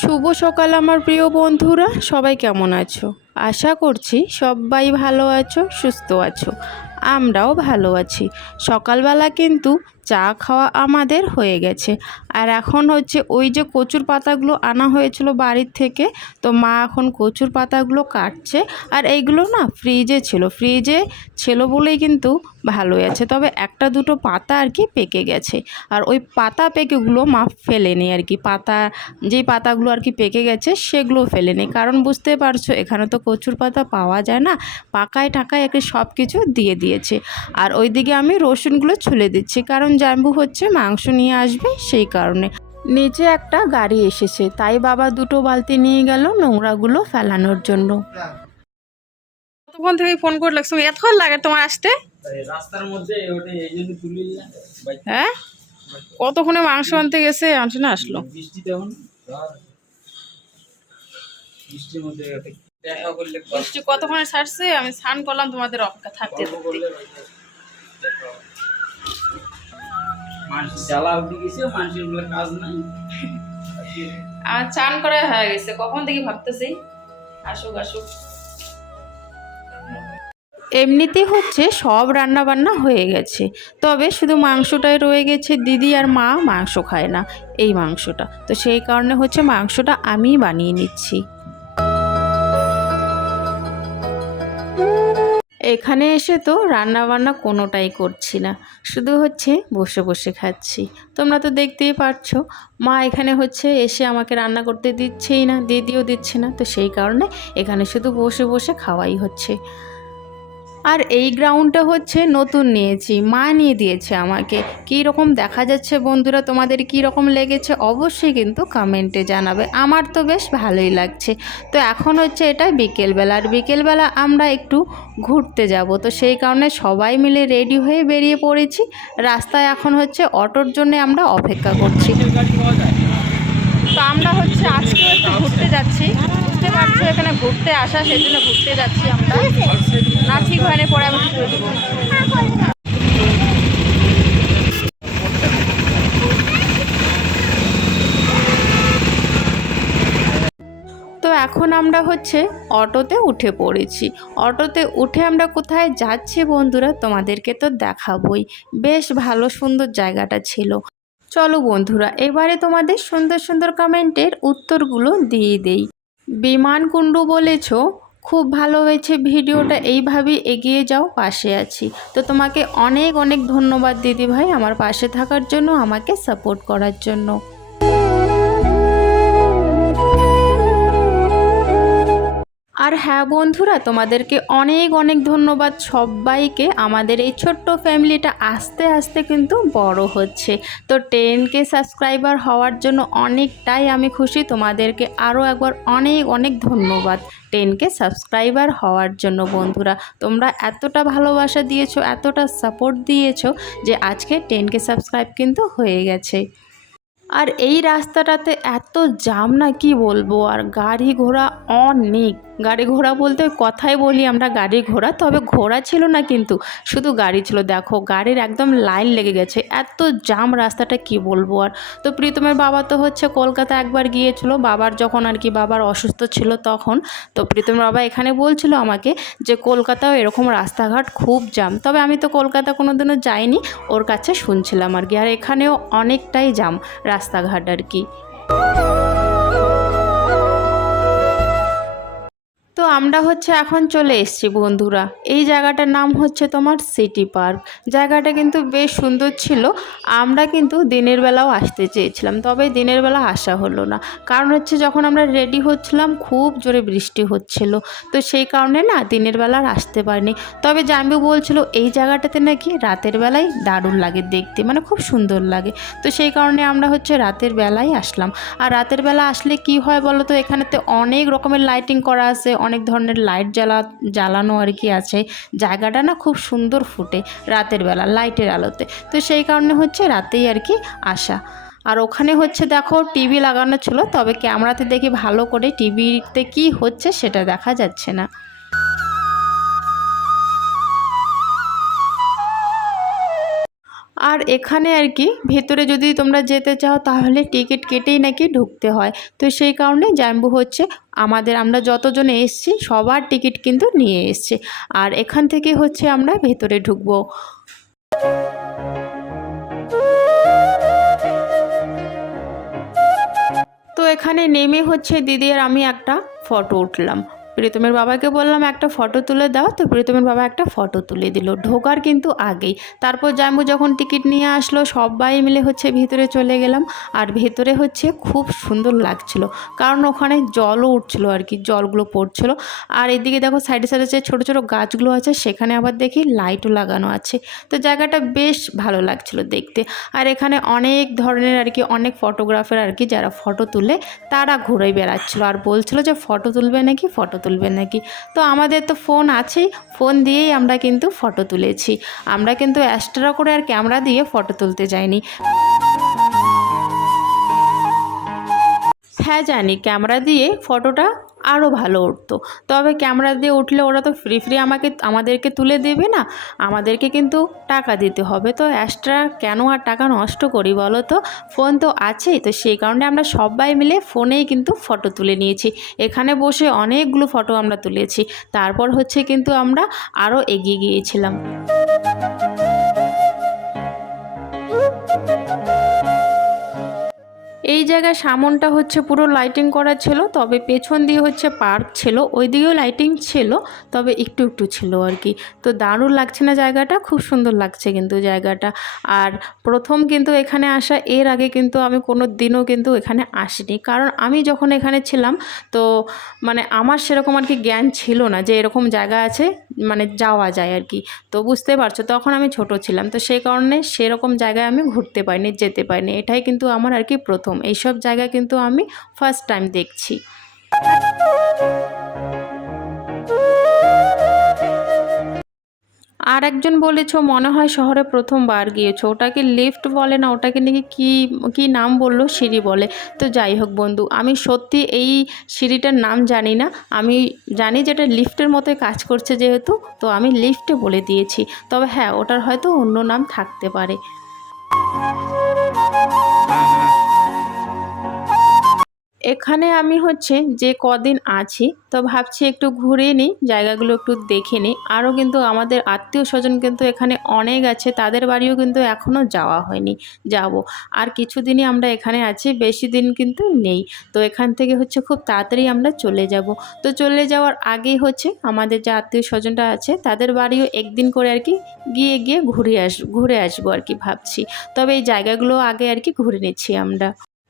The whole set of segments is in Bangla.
শুভ সকাল আমার প্রিয় বন্ধুরা, সবাই কেমন আছো? আশা করছি সবাই ভালো আছো, সুস্থ আছো, আমরাও ভালো আছি। সকালবেলা কিন্তু চা খাওয়া আমাদের হয়ে গেছে। আর এখন হচ্ছে ওই যে কচুর পাতাগুলো আনা হয়েছিল বাড়ির থেকে, তো মা এখন কচুর পাতাগুলো কাটছে। আর এইগুলো না ফ্রিজে ছিল। ফ্রিজে ছিল বলেই কিন্তু ভালোই আছে। তবে একটা দুটো পাতা আর কি পেকে গেছে। আর ওই পাতা পেকেগুলো মা ফেলেনি আর কি। পাতা, যেই পাতাগুলো আর কি পেকে গেছে সেগুলো ফেলেনি। কারণ বুঝতে পারছ, এখানে তো কচুর পাতা পাওয়া যায় না। পাকায় টাকায় একে সব কিছু দিয়ে দিয়েছে। আর ওইদিকে আমি রসুনগুলো ছুলে দিচ্ছি। কারণ জাম্বু হচ্ছে মাংস নিয়ে আসবে সেই কারণে। নিচে একটা গাড়ি এসেছে তাই বাবা দুটো বালতি নিয়ে গেল নোংরাগুলো ফেলানোর জন্য। কতক্ষণ থেকে ফোন করে লাগছো এতক্ষণ লাগে তোমার আসতে? রাস্তার মধ্যে হ্যাঁ? কতক্ষণে মাংস আনতে গেছে আনছে না আসলো? বৃষ্টি তেমন বৃষ্টির মধ্যে একটা দেখা করলে বৃষ্টি কতক্ষণে ছাড়ছে? আমি স্নান করলাম তোমাদের অপেক্ষা থাকতে জ্বালা উঠে গেছে মানুষের বলে কাজ নাই। আমার চান করা হয়ে গেছে। কখন থেকে ভাবতেছি? আসুক আসুক। এমনিতে হচ্ছে সব রান্না বান্না হয়ে গেছে। তবে শুধু মাংসটাই রয়ে গেছে। দিদি আর মা মাংস খায় না এই মাংসটা। তো সেই কারণে হচ্ছে মাংসটা আমিই বানিয়ে নিচ্ছি। এখানে এসে তো রান্না বান্না কোনোটাই করছি না। শুধু হচ্ছে বসে বসে খাচ্ছি। তোমরা তো দেখতেই পারছ, মা এখানে হচ্ছে এসে আমাকে রান্না করতে দিচ্ছেই না, দিদিও দিচ্ছে না। তো সেই কারণে এখানে শুধু বসে বসে খাওয়াই হচ্ছে। আর এই গ্রাউন্ডটা হচ্ছে নতুন নিয়েছি, মা নিয়ে দিয়েছে আমাকে। কী রকম দেখা যাচ্ছে বন্ধুরা, তোমাদের কী রকম লেগেছে অবশ্যই কিন্তু কমেন্টে জানাবে। আমার তো বেশ ভালোই লাগছে। তো এখন হচ্ছে এটা বিকেলবেলা, আর বিকেলবেলা আমরা একটু ঘুরতে যাব। তো সেই কারণে সবাই মিলে রেডি হয়ে বেরিয়ে পড়েছি। রাস্তায় এখন হচ্ছে অটোর জন্য আমরা অপেক্ষা করছি। তো আমরা হচ্ছে আজকেও একটু ঘুরতে যাচ্ছি। পারছ এখানে ঘুরতে আসা সেই জন্য ঘুরতে যাচ্ছি আমরা। না ঠিক হয়নি পরে আমি ঠিক তো এখন আমরা হচ্ছে অটোতে উঠে পড়েছি। অটোতে উঠে আমরা কোথায় যাচ্ছি বন্ধুরা তোমাদেরকে তো দেখাবই। বেশ ভালো সুন্দর জায়গাটা ছিল। চলো বন্ধুরা, এবারে তোমাদের সুন্দর সুন্দর কমেন্টের উত্তরগুলো দিয়ে দেই। বিমান কুণ্ডু বলেছ? খুব ভালো হয়েছে ভিডিওটা, এইভাবেই এগিয়ে যাও, পাশে আছি। তো তোমাকে অনেক অনেক ধন্যবাদ দিদি ভাই আমার পাশে থাকার জন্য, আমাকে সাপোর্ট করার জন্য। আর হ্যাঁ বন্ধুরা, তোমাদেরকে অনেক অনেক ধন্যবাদ। সবাইকে আমাদের এই ছোট্ট ফ্যামিলিটা আস্তে আস্তে কিন্তু বড় হচ্ছে। তো টেনকে সাবস্ক্রাইবার হওয়ার জন্য অনেকটাই আমি খুশি। তোমাদেরকে আরও একবার অনেক অনেক ধন্যবাদ টেনকে সাবস্ক্রাইবার হওয়ার জন্য বন্ধুরা। তোমরা এতটা ভালোবাসা দিয়েছ, এতটা সাপোর্ট দিয়েছ যে আজকে টেনকে সাবস্ক্রাইব কিন্তু হয়ে গেছে। আর এই রাস্তাটাতে এত জাম না কি বলব? আর গাড়ি ঘোড়া অনেক। গাড়ি ঘোড়া বলতে কথাই বলি আমরা গাড়ি ঘোড়া, তবে ঘোড়া ছিল না কিন্তু, শুধু গাড়ি ছিল। দেখো, গাড়ির একদম লাইন লেগে গেছে। এত জাম রাস্তাটা কি বলব আর? তো প্রীতমের বাবা তো হচ্ছে কলকাতা একবার গিয়েছিল, বাবার যখন আর কি বাবার অসুস্থ ছিল তখন, তো প্রীতমের বাবা এখানে বলছিল আমাকে যে কলকাতাও এরকম রাস্তাঘাট খুব জাম তবে আমি তো কলকাতা কোনোদিনও যাইনি, ওর কাছে শুনছিলাম আর কি। আর এখানেও অনেকটাই জাম রাস্তাঘাট আর কি। তো আমরা হচ্ছে এখন চলে এসেছি বন্ধুরা। এই জায়গাটার নাম হচ্ছে তোমার সিটি পার্ক। জায়গাটা কিন্তু বেশ সুন্দর ছিল। আমরা কিন্তু দিনের বেলাও আসতে চেয়েছিলাম, তবে দিনের বেলা আসা হলো না। কারণ হচ্ছে যখন আমরা রেডি হচ্ছিলাম, খুব জোরে বৃষ্টি হচ্ছিল। তো সেই কারণে না দিনের বেলা আর আসতে পারিনি। তবে জাম্বু বলছিল, এই জায়গাটাতে নাকি রাতের বেলায় দারুণ লাগে দেখতে মানে খুব সুন্দর লাগে। তো সেই কারণে আমরা হচ্ছে রাতের বেলায় আসলাম। আর রাতের বেলা আসলে কি হয় বলো তো এখানেতে অনেক রকমের লাইটিং করা আছে অনেক ধরনের লাইট জ্বালা, জ্বালানো আর কি আছে। জায়গাটা না খুব সুন্দর ফুটে রাতের বেলা লাইটের আলোতে। তো সেই কারণে হচ্ছে রাতেই আর কি আসা। আর ওখানে হচ্ছে দেখো টিভি লাগানো ছিল, তবে ক্যামেরাতে দেখি ভালো করে টিভিতে কি হচ্ছে সেটা দেখা যাচ্ছে না। আর এখানে আর কি, ভেতরে যদি তোমরা যেতে চাও তাহলে টিকিট কেটেই নাকি ঢুকতে হয়। তো সেই কারণে জাম্বু হচ্ছে আমাদের আমরা যতজনে এসছি সবার টিকিট কিন্তু নিয়ে এসছে। আর এখান থেকে হচ্ছে আমরা ভেতরে ঢুকবো। তো এখানে নেমে হচ্ছে দিদি আর আমি একটা ফটো উঠলাম। প্রীতমের বাবাকে বললাম, একটা ফটো তুলে দাও। তো প্রীতমের বাবা একটা ফটো তুলে দিল, ঢোকার কিন্তু আগেই। তারপর জাম্বু যখন টিকিট নিয়ে আসলো, সবাই মিলে হচ্ছে ভিতরে চলে গেলাম। আর ভেতরে হচ্ছে খুব সুন্দর লাগছিল, কারণ ওখানে জলও উঠছিল আর কি, জলগুলো পড়ছিল। আর এদিকে দেখো সাইডে সাইডে যে ছোটো ছোটো গাছগুলো আছে, সেখানে আবার দেখি লাইটও লাগানো আছে। তো জায়গাটা বেশ ভালো লাগছিল দেখতে। আর এখানে অনেক ধরনের আর কি, অনেক ফটোগ্রাফার আর কি যারা ফটো তুলে, তারা ঘুরে বেড়াচ্ছিলো। আর বলছিল যে ফটো তুলবে নাকি? ফটো তুলবে নাকি? তো আমাদের তো ফোন আছেই, ফোন দিয়েই আমরা কিন্তু ফটো তুলেছি। আমরা কিন্তু এক্সট্রা করে আর ক্যামেরা দিয়ে ফটো তুলতে যাইনি। হ্যাঁ জানি, ক্যামেরা দিয়ে ফটোটা আরও ভালো উঠতো। তবে ক্যামেরা দিয়ে উঠলে ওরা তো ফ্রি ফ্রি আমাকে, আমাদেরকে তুলে দেবে না। আমাদেরকে কিন্তু টাকা দিতে হবে। তো এক্সট্রা কেন আর টাকা নষ্ট করি বলো তো? ফোন তো আছেই। তো সেই কারণে আমরা সবাই মিলে ফোনেই কিন্তু ফটো তুলে নিয়েছি। এখানে বসে অনেকগুলো ফটো আমরা তুলেছি। তারপর হচ্ছে কিন্তু আমরা আরও এগিয়ে গিয়েছিলাম। এই জায়গায় সামনটা হচ্ছে পুরো লাইটিং করা ছিল, তবে পেছন দিয়ে হচ্ছে পার্ক ছিল। ওই দিকেও লাইটিং ছিল, তবে একটু একটু ছিল আর কি। তো দারুণ লাগছে না জায়গাটা, খুব সুন্দর লাগছে কিন্তু জায়গাটা। আর প্রথম কিন্তু এখানে আসা, এর আগে কিন্তু আমি কোনো দিনও কিন্তু এখানে আসিনি। কারণ আমি যখন এখানে ছিলাম, তো মানে আমার সেরকম আর কি জ্ঞান ছিল না যে এরকম জায়গা আছে মানে যাওয়া যায় আর কি। তো বুঝতে পারছ, তখন আমি ছোট ছিলাম, তো সেই কারণে সেরকম জায়গায় আমি ঘুরতে পারিনি, যেতে পারিনি। এটাই কিন্তু আমার আর কি প্রথম। এইসব জায়গা কিন্তু আমি ফার্স্ট টাইম দেখছি। আর একজন বলেছ, মনে হয় শহরে প্রথমবার গিয়েছো। ওটাকে লিফট বলে না, ওটাকে নাকি কি কি নাম বলল? সিঁড়ি বলে। তো যাই হোক বন্ধু, আমি সত্যি এই সিঁড়িটার নাম জানি না। আমি জানি যেটা লিফটের মতোই কাজ করছে যেহেতু, তো আমি লিফটে বলে দিয়েছি। তবে হ্যাঁ ওটার হয়তো অন্য নাম থাকতে পারে। এখানে আমি হচ্ছে যে কদিন আছি, তো ভাবছি একটু ঘুরে নিই, জায়গাগুলো একটু দেখে নিই। আরও কিন্তু আমাদের আত্মীয় স্বজন কিন্তু এখানে অনেক আছে, তাদের বাড়িও কিন্তু এখনও যাওয়া হয়নি, যাব। আর কিছুদিনই আমরা এখানে আছি, বেশি দিন কিন্তু নেই। তো এখান থেকে হচ্ছে খুব তাড়াতাড়ি আমরা চলে যাব। তো চলে যাওয়ার আগেই হচ্ছে আমাদের যে আত্মীয় স্বজনরা আছে, তাদের বাড়িও একদিন করে আর কি গিয়ে গিয়ে ঘুরে আস, ঘুরে আসব আর কি ভাবছি। তবে এই জায়গাগুলো আগে আর কি ঘুরে নিচ্ছি আমরা।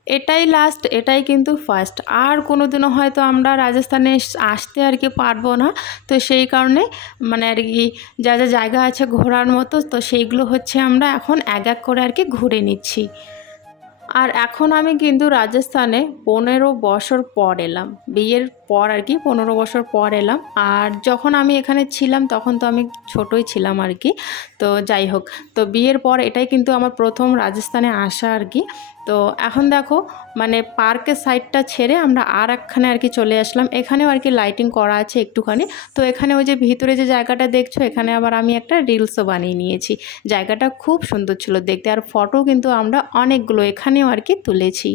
এটাই লাস্ট এটাই কিন্তু ফার্স্ট আর কোনো দিনও হয়তো আমরা রাজস্থানে আসতে আর কি পারব না। তো সেই কারণে মানে আর কি যা যা জায়গা আছে ঘোরার মতো, তো সেইগুলো হচ্ছে আমরা এখন এক এক করে আর কি ঘুরে নিচ্ছি। আর এখন আমি কিন্তু রাজস্থানে পনেরো বছর পর এলাম। বিয়ের পর আর কি পনেরো বছর পর এলাম। আর যখন আমি এখানে ছিলাম, তখন তো আমি ছোটই ছিলাম আর কি। তো যাই হোক, তো বিয়ের পর এটাই কিন্তু আমার প্রথম রাজস্থানে আসা আর কি। তো এখন দেখো মানে পার্কের সাইডটা ছেড়ে আমরা আর একখানে আর কি চলে আসলাম। এখানেও আর কি লাইটিং করা আছে একটুখানি। তো এখানে ওই যে ভিতরে যে জায়গাটা দেখছ, এখানে আবার আমি একটা রিলসও বানিয়ে নিয়েছি। জায়গাটা খুব সুন্দর ছিল দেখতে। আর ফটো কিন্তু আমরা অনেকগুলো এখানেও আর কি তুলেছি।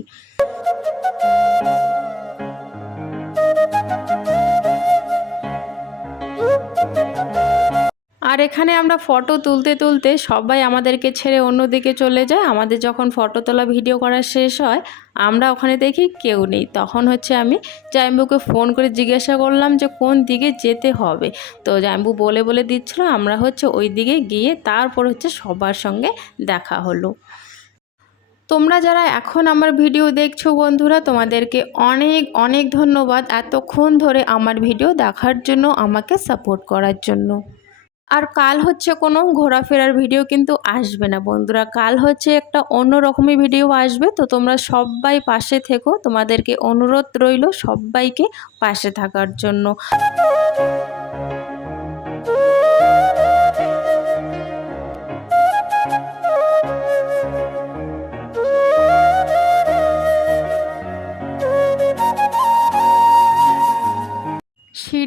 আর এখানে আমরা ফটো তুলতে তুলতে সবাই আমাদেরকে ছেড়ে অন্যদিকে চলে যায়। আমাদের যখন ফটো তোলা ভিডিও করা শেষ হয়, আমরা ওখানে দেখি কেউ নেই। তখন হচ্ছে আমি জাম্বুকে ফোন করে জিজ্ঞাসা করলাম যে কোন দিকে যেতে হবে। তো জাম্বু বলে বলে দিচ্ছিল, আমরা হচ্ছে ওই দিকে গিয়ে তারপর হচ্ছে সবার সঙ্গে দেখা হলো। তোমরা যারা এখন আমার ভিডিও দেখছ বন্ধুরা, তোমাদেরকে অনেক অনেক ধন্যবাদ এতক্ষণ ধরে আমার ভিডিও দেখার জন্য, আমাকে সাপোর্ট করার জন্য। আর কাল হচ্ছে কোনো ঘোরাফেরার ভিডিও কিন্তু আসবে না বন্ধুরা। কাল হচ্ছে একটা অন্য রকমই ভিডিও আসবে, তো তোমরা সবাই পাশে থেকো। তোমাদেরকে অনুরোধ রইল সবাইকে পাশে থাকার জন্য।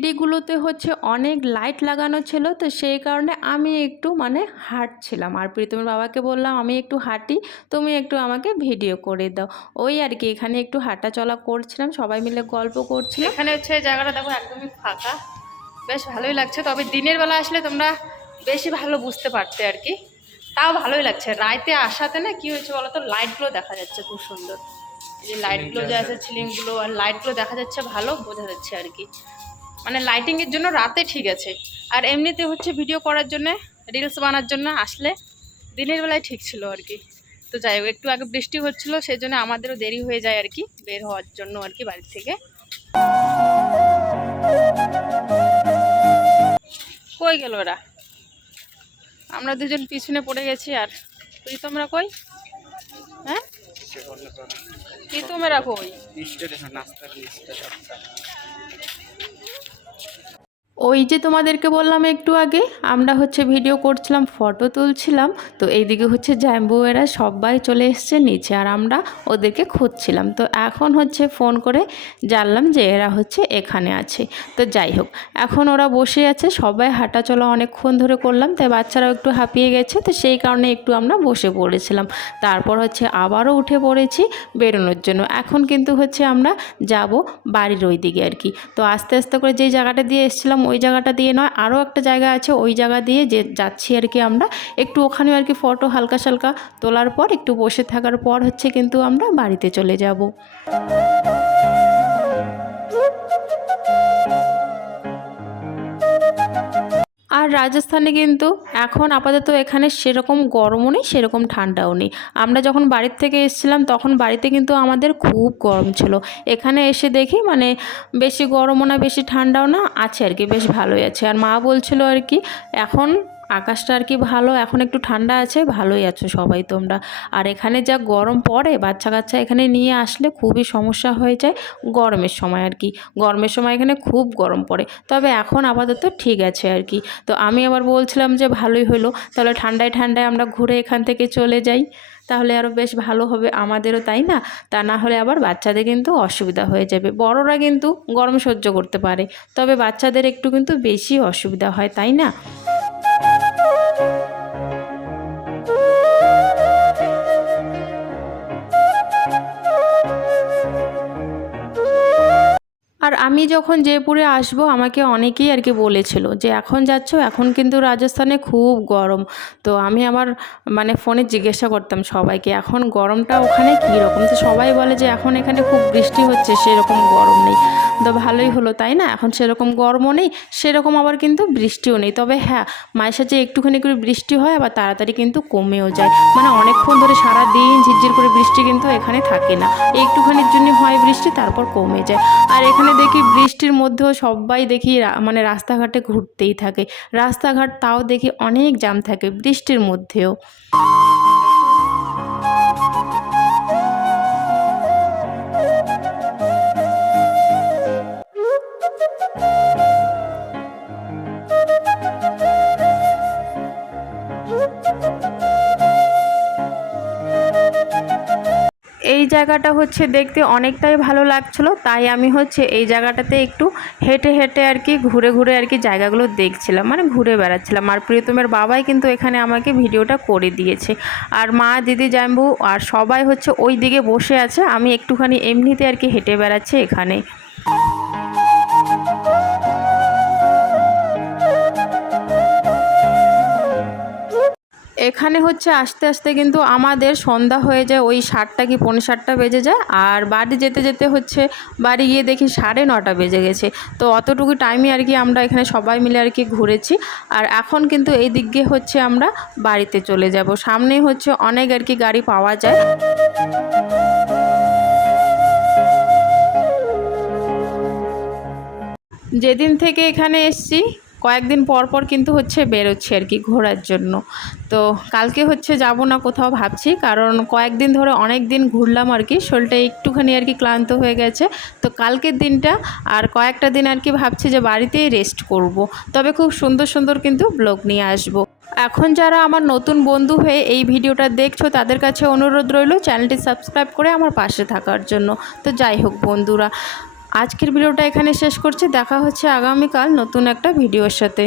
সিঁড়িগুলো জায়গাগুলোতে হচ্ছে অনেক লাইট লাগানো ছিল তো সেই কারণে আমি একটু মানে হাঁটছিলাম। আর প্রীতমের বাবাকে বললাম আমি একটু হাঁটি তুমি একটু আমাকে ভিডিও করে দাও। ওই আর কি এখানে একটু হাঁটা চলা করছিলাম সবাই মিলে গল্প করছিলাম এখানে হচ্ছে জায়গাটা দেখো একদমই ফাঁকা। বেশ ভালোই লাগছে তবে দিনের বেলা আসলে তোমরা বেশি ভালো বুঝতে পারতে আর কি। তাও ভালোই লাগছে রাইতে আসাতে না কি হয়েছে বলো তো লাইটগুলো দেখা যাচ্ছে খুব সুন্দর। এই যে লাইটগুলো যে আছে। ছিলিংগুলো আর লাইটগুলো দেখা যাচ্ছে ভালো বোঝা যাচ্ছে আর কি। মানে লাইটিংয়ের জন্য রাতে ঠিক আছে। আর এমনিতে হচ্ছে ভিডিও করার জন্য রিলস বানার জন্য আসলে দিনের বেলায় ঠিক ছিল আর কি। তো যাই হোক, একটু আগে বৃষ্টি হচ্ছিল সেই জন্য আমাদেরও দেরি হয়ে যায় আর কি, বের হওয়ার জন্য আর কি বাড়ির থেকে। কই গেল ওরা? আমরা দুজন পিছনে পড়ে গেছি আর। তুই তোমরা কই? হ্যাঁ? কি তোমরা কই ওই যে তোমাদেরকে বললাম একটু আগে, আমরা হচ্ছে ভিডিও করছিলাম ফটো তুলছিলাম, তো এইদিকে হচ্ছে জ্যাম্বুয়েরা সবাই চলে এসছে নিচে আর আমরা ওদেরকে খুঁজছিলাম। তো এখন হচ্ছে ফোন করে জানলাম যে এরা হচ্ছে এখানে আছে। তো যাই হোক, এখন ওরা বসে আছে, সবাই হাঁটা চলা অনেকক্ষণ ধরে করলাম, তাই বাচ্চারাও একটু হাঁপিয়ে গেছে, তো সেই কারণে একটু আমরা বসে পড়েছিলাম। তারপর হচ্ছে আবারও উঠে পড়েছি বেরোনোর জন্য। এখন কিন্তু হচ্ছে আমরা যাব বাড়ির ওই দিকে আর কি। তো আস্তে আস্তে করে যেই জায়গাটা দিয়ে এসেছিলাম ওই জায়গাটা দিয়ে নয়, আরও একটা জায়গা আছে ওই জায়গা দিয়ে যে যাচ্ছি আর কি আমরা। একটু ওখানে আর কি ফটো হালকা সালকা তোলার পর, একটু বসে থাকার পর হচ্ছে কিন্তু আমরা বাড়িতে চলে যাব। আর রাজস্থানে কিন্তু এখন আপাতত এখানে সেরকম গরমও নেই, সেরকম ঠান্ডাও নেই। আমরা যখন বাড়ির থেকে এসেছিলাম, তখন বাড়িতে কিন্তু আমাদের খুব গরম ছিল। এখানে এসে দেখি মানে বেশি গরমও না, বেশি ঠান্ডাও না, আছে আর কি, বেশ ভালোই আছে। আর মা বলছিল আর কি, এখন আকাশটা আর কি ভালো, এখন একটু ঠান্ডা আছে, ভালোই আছো সবাই তোমরা। আর এখানে যা গরম পড়ে বাচ্চা কাচ্চা এখানে নিয়ে আসলে খুবই সমস্যা হয়ে যায় গরমের সময় আর কি। গরমের সময় এখানে খুব গরম পড়ে, তবে এখন আপাতত ঠিক আছে আর কি। তো আমি আবার বলছিলাম যে ভালোই হলো, তাহলে ঠান্ডায় ঠান্ডায় আমরা ঘুরে এখান থেকে চলে যাই, তাহলে আরও বেশ ভালো হবে, আমাদেরও তাই না? তা না হলে আবার বাচ্চাদের কিন্তু অসুবিধা হয়ে যাবে, বড়রা কিন্তু গরম সহ্য করতে পারে, তবে বাচ্চাদের একটু কিন্তু বেশি অসুবিধা হয়, তাই না? আর আমি যখন জয়পুরে আসব, আমাকে অনেকেই আর কি বলেছিল যে, এখন যাচ্ছ, এখন কিন্তু রাজস্থানে খুব গরম। তো আমি আমার মানে ফোনে জিজ্ঞাসা করতাম সবাইকে, এখন গরমটা ওখানে কীরকম? তো সবাই বলে যে, এখন এখানে খুব বৃষ্টি হচ্ছে, সেরকম গরম নেই। তো ভালোই হলো, তাই না? এখন সেরকম গরমও নেই, সেরকম আবার কিন্তু বৃষ্টিও নেই। তবে হ্যাঁ মাঝে সাঝে একটুখানি করে বৃষ্টি হয়, আবার তাড়াতাড়ি কিন্তু কমেও যায়। মানে অনেকক্ষণ ধরে সারা দিন ঝিরঝির করে বৃষ্টি কিন্তু এখানে থাকে না। একটুখানির জন্য হয় বৃষ্টি, তারপর কমে যায়। আর এখানে দেখি বৃষ্টির মধ্যেও সবাই দেখি মানে রাস্তাঘাটে ঘুরতেই থাকে। রাস্তাঘাট তাও দেখি অনেক জাম থাকে বৃষ্টির মধ্যেও। এই জায়গাটা হচ্ছে দেখতে অনেকটাই ভালো লাগছিল, তাই আমি হচ্ছে এই জায়গাটাতে একটু হেঁটে হেঁটে আর কি ঘুরে ঘুরে আর কি জায়গাগুলো দেখছিলাম মানে ঘুরে বেড়াচ্ছিলাম। আর প্রিয়তমের বাবাই কিন্তু এখানে আমাকে ভিডিওটা করে দিয়েছে। আর মা, দিদি জাম্বু আর সবাই হচ্ছে ওই দিকে বসে আছে, আমি একটুখানি এমনিতে আর কি হেঁটে বেড়াচ্ছি এখানে। এখানে হচ্ছে আস্তে আস্তে কিন্তু আমাদের সন্ধ্যা হয়ে যায়, ওই সাতটা কি পৌনে সাতটা বেজে যায়। আর বাড়ি যেতে যেতে হচ্ছে বাড়ি গিয়ে দেখি সাড়ে নটা বেজে গেছে। তো অতটুকু টাইমে আর কি আমরা এখানে সবাই মিলে আর কি ঘুরেছি। আর এখন কিন্তু এই দিক দিয়ে হচ্ছে আমরা বাড়িতে চলে যাব। সামনেই হচ্ছে অনেক আর কি গাড়ি পাওয়া যায়। যেদিন থেকে এখানে এসছি কয়েকদিন পর পর কিন্তু হচ্ছে বেরোচ্ছি আর কি ঘোরার জন্য। তো কালকে হচ্ছে যাব না কোথাও ভাবছি, কারণ কয়েকদিন ধরে অনেক দিন ঘুরলাম আর কি, শরীরটা একটুখানি আর কি ক্লান্ত হয়ে গেছে। তো কালকের দিনটা আর কয়েকটা দিন আর কি ভাবছি যে বাড়িতেই রেস্ট করব। তবে খুব সুন্দর সুন্দর কিন্তু ব্লগ নিয়ে আসব। এখন যারা আমার নতুন বন্ধু হয়ে এই ভিডিওটা দেখছ, তাদের কাছে অনুরোধ রইল চ্যানেলটি সাবস্ক্রাইব করে আমার পাশে থাকার জন্য। তো যাই হোক বন্ধুরা আজকের ভিডিওটা এখানে শেষ করছি। দেখা হচ্ছে আগামীকাল নতুন একটা ভিডিওর সাথে।